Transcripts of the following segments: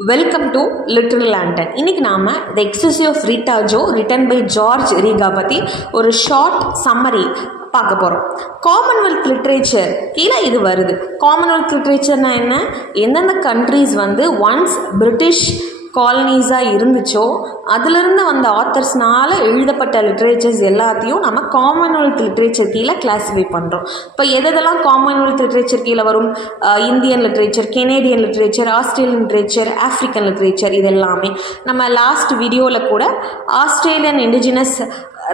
Welcome to little லேண்டன். இன்றைக்கி நாம் the ecstasy of Rita Joe written by George Ryga பற்றி ஒரு ஷார்ட் சம்மரி பார்க்க போகிறோம். காமன்வெல்த் லிட்ரேச்சர் கீழே இது வருது. காமன்வெல்த் லிட்ரேச்சர்னா என்ன? எந்தெந்த கண்ட்ரீஸ் வந்து ஒன்ஸ் பிரிட்டிஷ் காலனிஸாக இருந்துச்சோ அதிலிருந்து வந்த ஆத்தர்ஸ்னால் எழுதப்பட்ட லிட்ரேச்சர்ஸ் எல்லாத்தையும் நம்ம காமன்வெல்த் லிட்ரேச்சர் கீழே கிளாஸிஃபை பண்ணுறோம். இப்போ எதெல்லாம் காமன்வெல்த் லிட்ரேச்சர் கீழே வரும்? Indian literature, Canadian literature, Australian literature, African literature, இது எல்லாமே. நம்ம லாஸ்ட் வீடியோவில் கூட ஆஸ்திரேலியன் இண்டிஜினஸ்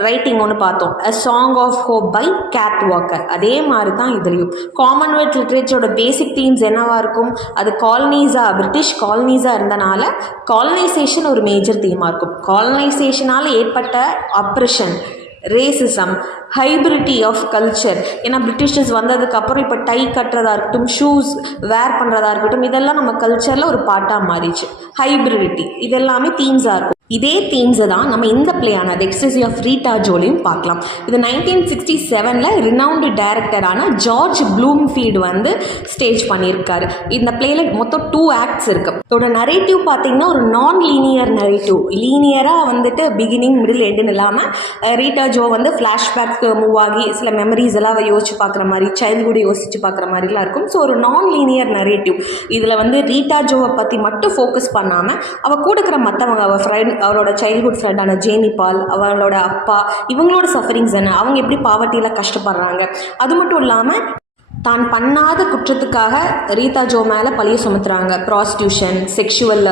ரைட்டிங் ஒன்று பார்த்தோம், a song of hope by Kath Walker. அதே மாதிரி தான் இதுலேயும் காமன்வெல்த் லிட்ரேச்சரோட பேசிக் தீம்ஸ் என்னவாக இருக்கும்? அது காலனிஸாக, பிரிட்டிஷ் காலனிஸாக இருந்தனால காலனைசேஷன் ஒரு மேஜர் தீமாக இருக்கும். காலனைசேஷனால் ஏற்பட்ட அப்ரெஷன், ரேசிசம், ஹைபிரிட்டி ஆஃப் கல்ச்சர். ஏன்னா பிரிட்டிஷர்ஸ் வந்ததுக்கப்புறம் இப்போ டை கட்டுறதா இருக்கட்டும், ஷூஸ் வேர் பண்ணுறதா இருக்கட்டும், இதெல்லாம் நம்ம கல்ச்சரில் ஒரு பார்ட்டாக மாறிச்சு. ஹைபிரிட்டி இதெல்லாமே தீம்ஸாக இருக்கும். இதே தீம்ஸை தான் நம்ம இந்த பிளேயான த எக்ஸசைஸ் ஆஃப் ரீட்டா ஜோலையும் பார்க்கலாம். இது 1967 ரினவுண்டு டைரக்டரான ஜார்ஜ் ப்ளூம்ஃபீல்டு வந்து ஸ்டேஜ் பண்ணியிருக்காரு. இந்த பிளேயில் மொத்தம் 2 ஆக்ட்ஸ் இருக்குது. இதோட நரேட்டிவ் பார்த்தீங்கன்னா ஒரு நான் லீனியர் நரேட்டிவ். லீனியராக வந்துட்டு பிகினிங் மிடில் எண்டுன்னு இல்லாமல் ரீட்டா ஜோ வந்து ஃப்ளாஷ்பேக் மூவ் ஆகி சில மெமரிஸ் எல்லாம் யோசிச்சு பார்க்குற மாதிரி, சைல்டுஹுட் யோசிச்சு பார்க்குற மாதிரிலாம் இருக்கும். ஸோ ஒரு நான் லீனியர் நரேட்டிவ். இதில் வந்து ரீட்டா ஜோவை பற்றி மட்டும் ஃபோக்கஸ் பண்ணாமல் அவள் கூட இருக்கிற மற்றவங்க, அவள் ஃப்ரெண்ட், அவளோட சைல்ட்ஹுட் ஃப்ரெண்டான ஜேமி பால், அவளோட அப்பா, இவங்களோட சஃபரிங்ஸ் என்ன, அவங்க எப்படி பாவர்ட்டியில் கஷ்டப்படுறாங்க, அது மட்டும் இல்லாமல் தான் பண்ணாத குற்றத்துக்காக ரீட்டா ஜோ மேலே பழிய சுமத்துறாங்க. Prostitution, sexual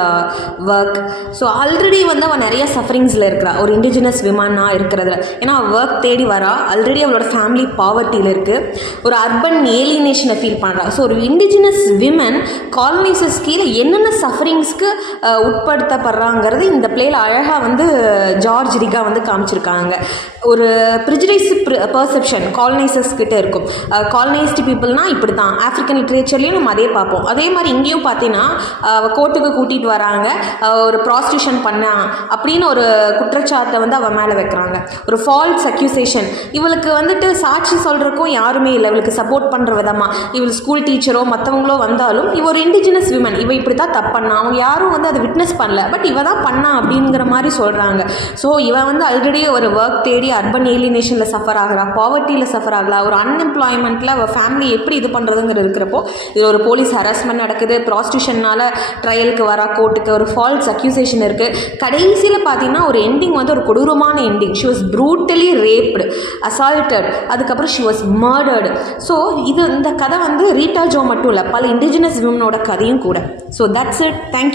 work. So already வந்து அவள் நிறைய சஃபரிங்ஸில் இருக்கிறா, ஒரு இண்டிஜினஸ் விமனாக இருக்கிறதுல. ஏன்னா அவள் ஒர்க் தேடி வரா, ஆல்ரெடி அவளோட ஃபேமிலி பாவர்ட்டியில் இருக்குது, ஒரு அர்பன் ஏலினேஷனை ஃபீல் பண்ணுறா. ஸோ ஒரு இண்டிஜினஸ் விமன் காலனைசர்ஸ் கீழே என்னென்ன சஃபரிங்ஸ்க்கு உட்படுத்தப்படுறாங்கிறது இந்த பிளேயில் அழகாக வந்து ஜார்ஜ் ரீகா வந்து காமிச்சிருக்காங்க. ஒரு ப்ரிஜுடைஸ் பர்செப்ஷன் காலனைசர்ஸ் கிட்டே இருக்கும். காலனைஸ்டு பீப்புள்னா இப்படி தான். ஆஃப்ரிக்கன் லிட்ரேச்சர்லேயும் நம்ம அதே பார்ப்போம். அதே மாதிரி இங்கேயும் பார்த்தீங்கன்னா கோர்ட்டுக்கு கூட்டிகிட்டு வராங்க, ஒரு ப்ராஸ்டியூஷன் பண்ணா அப்படின்னு ஒரு குற்றச்சாட்டை வந்து அவள் மேலே வைக்கிறாங்க. ஒரு ஃபால்ஸ் அக்யூசேஷன். இவளுக்கு வந்துட்டு சாட்சி சொல்கிறக்கும் யாருமே இல்லை, இவளுக்கு சப்போர்ட் பண்ணுற விதமாக. இவள் ஸ்கூல் டீச்சரோ மற்றவங்களோ வந்தாலும் இவ ஒரு இண்டிஜினஸ் விமன், இவ இப்படி தான் தப்பு பண்ணா, அவங்க யாரும் வந்து அதை விட்னஸ் பண்ணல, பட் இவ தான் பண்ணா அப்படிங்கிற மாதிரி சொல்கிறாங்க. ஸோ இவன் வந்து ஆல்ரெடி ஒரு ஒர்க் தேடி அர்பன் ஏலினேஷனில் சஃபர் ஆகிறா, பாவர்ட்டியில் சஃபர் ஆகலா, ஒரு அன்எம்ப்ளாய்மெண்ட்டில் அவள் ஃபேமிலி எப்படி இது பண்ணுறதுங்கிற இருக்கிறப்போ இது ஒரு போலீஸ் ஹராஸ்மெண்ட் நடக்குது, ப்ராஸ்டியூஷனால் ட்ரையலுக்கு வரா, கோர்ட்டுக்கு ஒரு ஃபால்ஸ் அக்யூசேஷன் இருக்குது. கடைசியில் பார்த்தீங்கன்னா ஒரு எண்டிங் வந்து ஒரு கொடூரமான ending. She was brutally raped, assaulted, அதுக்கப்புறம் ஷி வாஸ் மர்டர்டு. ஸோ இந்த கதை வந்து ரீட்டா ஜோ மட்டும் இல்லை, பல இண்டிஜினஸ் விமனோட கதையும் கூட. So that's it. தேங்க்யூ.